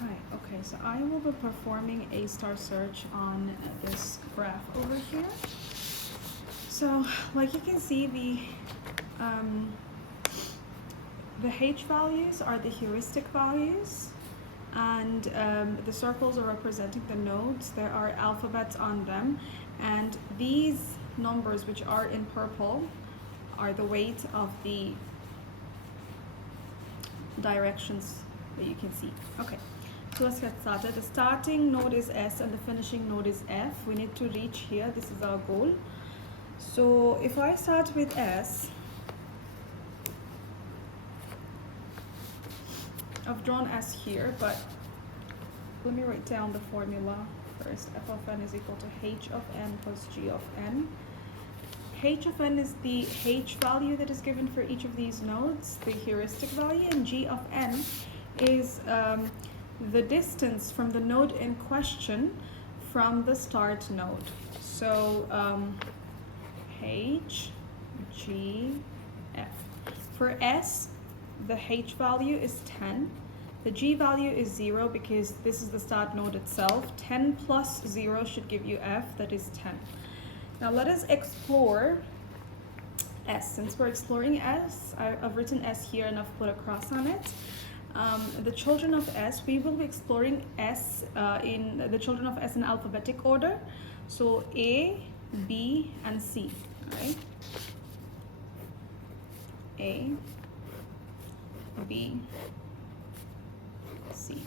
Hi, okay, so I will be performing a star search on this graph over here. So, like you can see, the H values are the heuristic values, and the circles are representing the nodes. There are alphabets on them, and these numbers, which are in purple, are the weight of the directions that you can see. Okay, so let's get started. The starting node is S and the finishing node is F. We need to reach here. This is our goal. So if I start with S, I've drawn S here, but let me write down the formula first. F of n is equal to H of n plus G of n. H of n is the H value that is given for each of these nodes, the heuristic value, and G of n is the distance from the node in question from the start node. So H, G, F. For S, the H value is 10. The G value is 0 because this is the start node itself. 10 plus 0 should give you F, that is 10. Now let us explore S. Since we're exploring S, I've written S here and I've put a cross on it. The children of S, we will be exploring S in the children of S in alphabetic order. So A, B, and C. All right. A, B, C.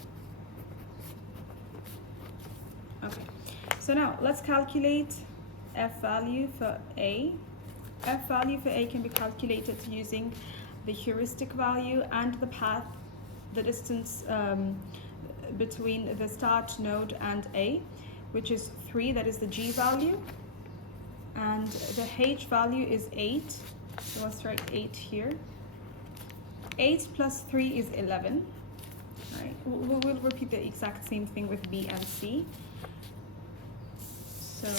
Okay. So now let's calculate F value for A. F value for A can be calculated using the heuristic value and the path, the distance between the start node and A, which is 3, that is the G value. And the H value is 8, so let's write 8 here. 8 plus 3 is 11. All right. We'll repeat the exact same thing with B and C. So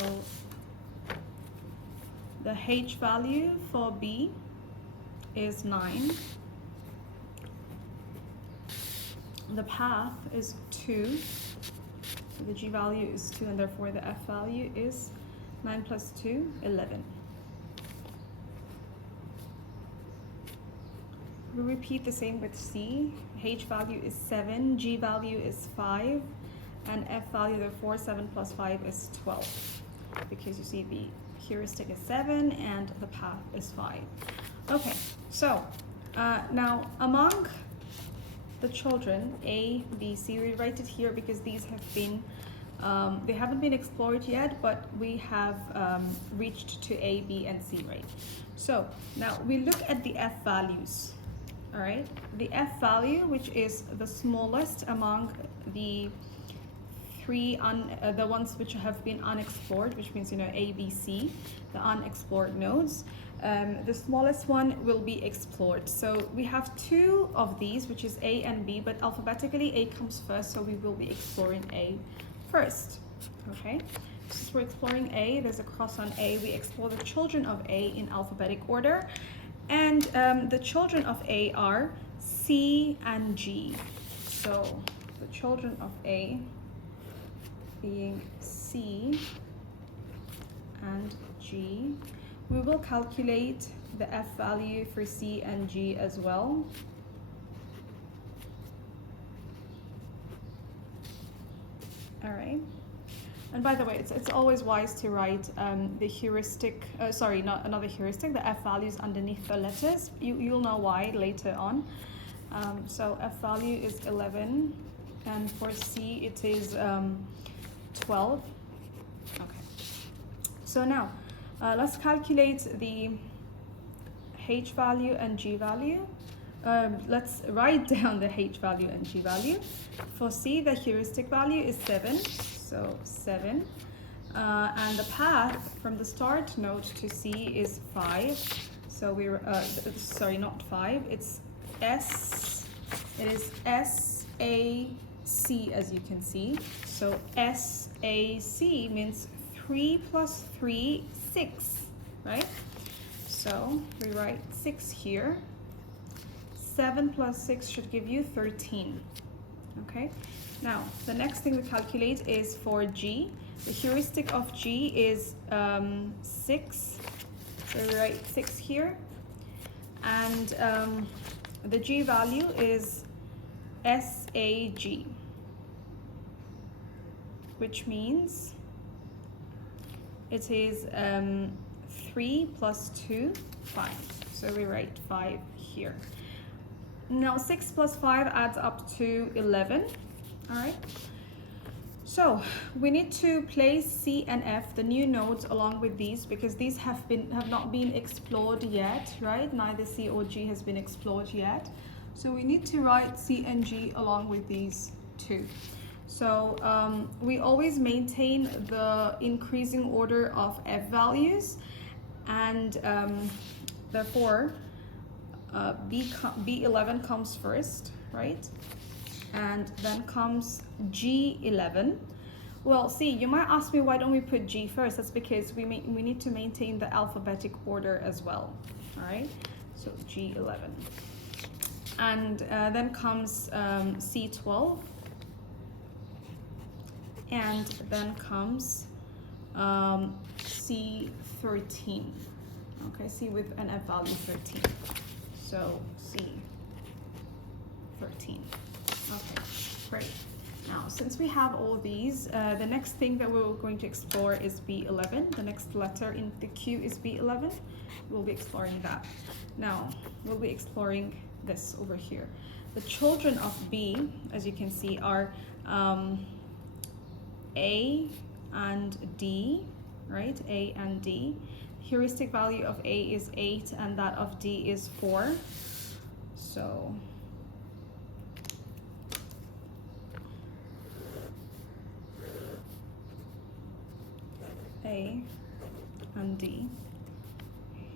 the H value for B is 9. The path is 2. So the G value is 2, and therefore the F value is 9 plus 2, 11. We repeat the same with C. H value is 7, G value is 5, and F value, therefore 7 plus 5 is 12. Because you see the heuristic is 7 and the path is 5. Okay, so now among the children A, B, C, we write it here because these have been they haven't been explored yet, but we have reached to A, B, and C, right? So now we look at the F values. All right, the F value, which is the smallest among the the ones which have been unexplored, which means, you know, A, B, C, the unexplored nodes. The smallest one will be explored. So we have 2 of these, which is A and B, but alphabetically A comes first, so we will be exploring A first. Okay, since we're exploring A, there's a cross on A. We explore the children of A in alphabetic order, and the children of A are C and G. So the children of A being C and G. We will calculate the F value for C and G as well. All right. And by the way, it's always wise to write the heuristic, sorry, not another heuristic, the F values underneath the letters. You'll know why later on. So F value is 11, and for C it is 12. Okay. So now let's calculate the H value and G value. Let's write down the H value and G value. For C, the heuristic value is 7, so 7. And the path from the start node to C is 5. So we're, sorry, not 5, it's S. It is S-A-C, as you can see. So S-A-C means 3 plus 3, 6, right? So we write 6 here. 7 plus 6 should give you 13. Okay, now the next thing we calculate is for G. The heuristic of G is 6, so we write 6 here, and the G value is SAG, which means it is 3 plus 2, 5. So we write 5 here. Now 6 plus 5 adds up to 11. All right. So we need to place C and F, the new nodes, along with these, because these have not been explored yet, right? Neither C or G has been explored yet. So we need to write C and G along with these two. So we always maintain the increasing order of F values, and therefore B11 comes first, right? And then comes G11. Well, see, you might ask me, why don't we put G first? That's because we need to maintain the alphabetic order as well, all right? So G11. And then comes C12. And then comes C13. Okay, C with an F value 13. So C13. Okay, great. Now, since we have all these, the next thing that we're going to explore is B11. The next letter in the queue is B11. We'll be exploring that. Now, we'll be exploring this over here. The children of B, as you can see, are A and D, right? A and D. Heuristic value of A is 8 and that of D is 4. So A and D.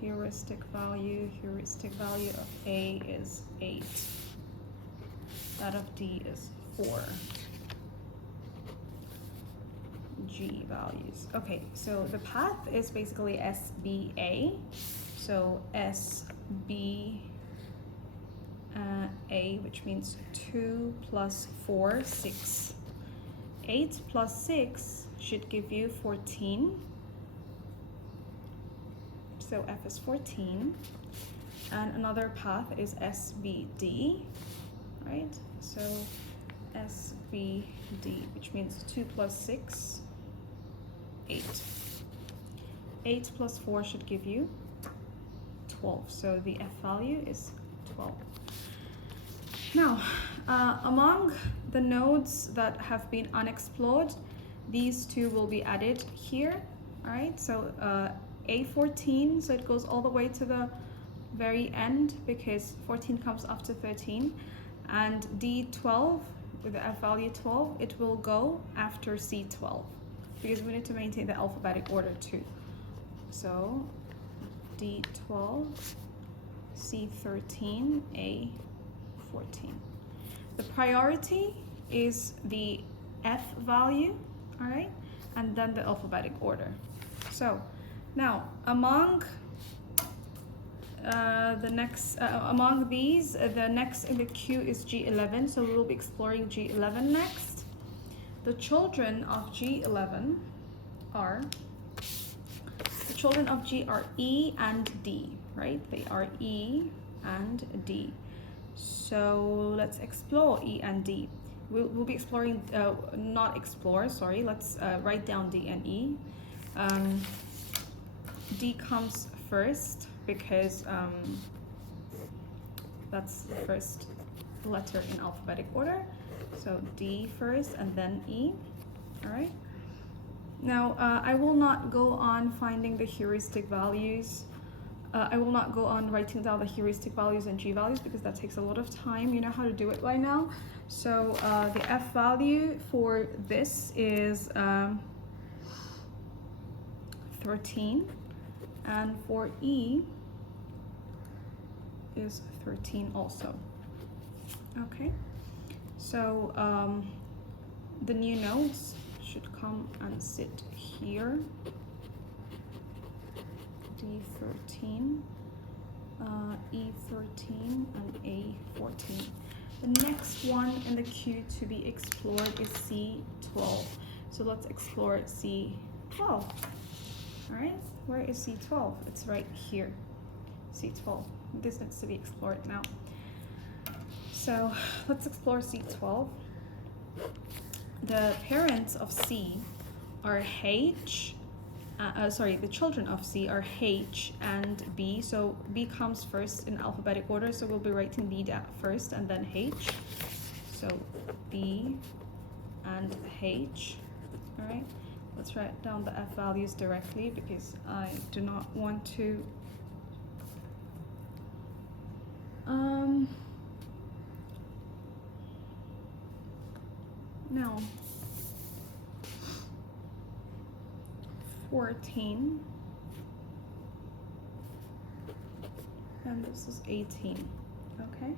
Heuristic value of A is 8. That of D is 4. G values. Okay, so the path is basically SBA. So SBA, which means 2 plus 4, 6. 8 plus 6 should give you 14. So F is 14. And another path is SBD, right? So SBD, which means 2 plus 6, 8. 8 plus 4 should give you 12. So the F value is 12. Now, among the nodes that have been unexplored, these two will be added here. All right, so A14, so it goes all the way to the very end because 14 comes after 13. And D12, with the F value 12, it will go after C12 because we need to maintain the alphabetic order too. So D12, C13, A14. The priority is the F value, all right, and then the alphabetic order. So now among among these, the next in the queue is G11, so we will be exploring G11 next. The children of G11 are, E and D, right? They are E and D. So let's explore E and D. We'll be exploring, let's write down D and E. D comes first because that's the first letter in alphabetic order. So D first and then E, all right? Now, I will not go on finding the heuristic values. I will not go on writing down the heuristic values and G values because that takes a lot of time. You know how to do it by now. So the F value for this is 13, and for E is 13 also. Okay, so the new nodes should come and sit here. D13, E13, and A14. The next one in the queue to be explored is C12. So let's explore C12. All right, where is C12? It's right here, C12. This needs to be explored now. So let's explore C12. The parents of C are H, the children of C are H and B. So B comes first in alphabetic order, so we'll be writing B first and then H. So B and H. All right, let's write down the F values directly because I do not want to no. 14 and this is 18. Okay,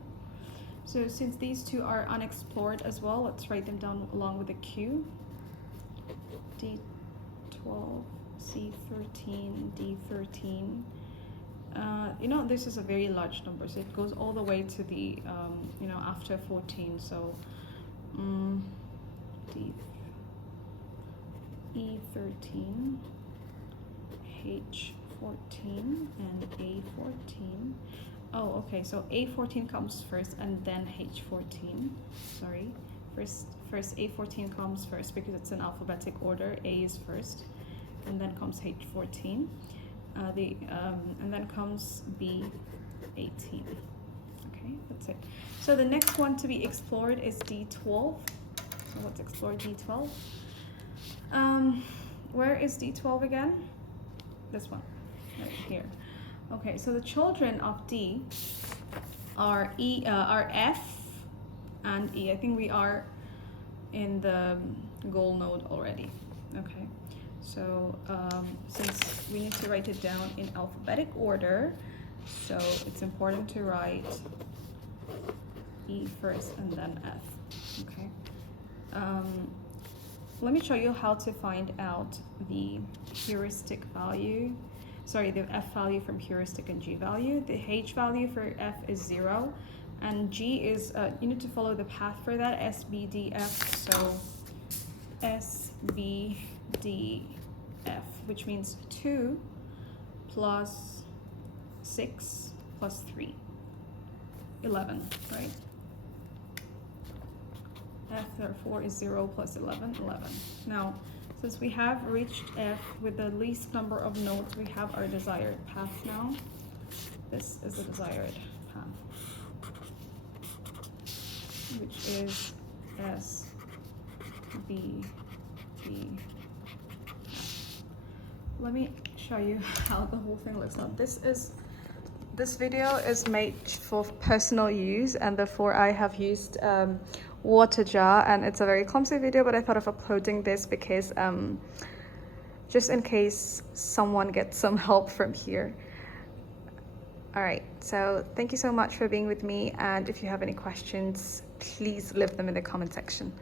so since these two are unexplored as well, let's write them down along with the Q. D12, C13, D13. You know, this is a very large number, so it goes all the way to the you know, after 14. So E13, H14, and A14. Oh, okay, so A14 comes first and then H14. Sorry, first A14 comes first because it's in alphabetic order. A is first, and then comes H14. And then comes B18. Okay, that's it. So the next one to be explored is D12. So let's explore D12. Where is D12 again? This one, right here. Okay, so the children of D are F and E. I think we are in the goal node already. Okay, so since we need to write it down in alphabetic order, so it's important to write E first and then F. Okay. Let me show you how to find out the heuristic value. Sorry, the F value from heuristic and G value. The H value for F is 0, and G is, you need to follow the path for that, S, B, D, F. So S, B, D, F, which means 2 plus 6 plus 3, 11, right? F therefore is 0 plus 11, 11. Now, since we have reached F with the least number of nodes, we have our desired path now. This is the desired path, which is S, B, D, F. Let me show you how the whole thing looks now. This video is made for personal use, and therefore I have used Waterjar, and it's a very clumsy video, but I thought of uploading this because just in case someone gets some help from here. All right, so thank you so much for being with me, and if you have any questions, please leave them in the comment section.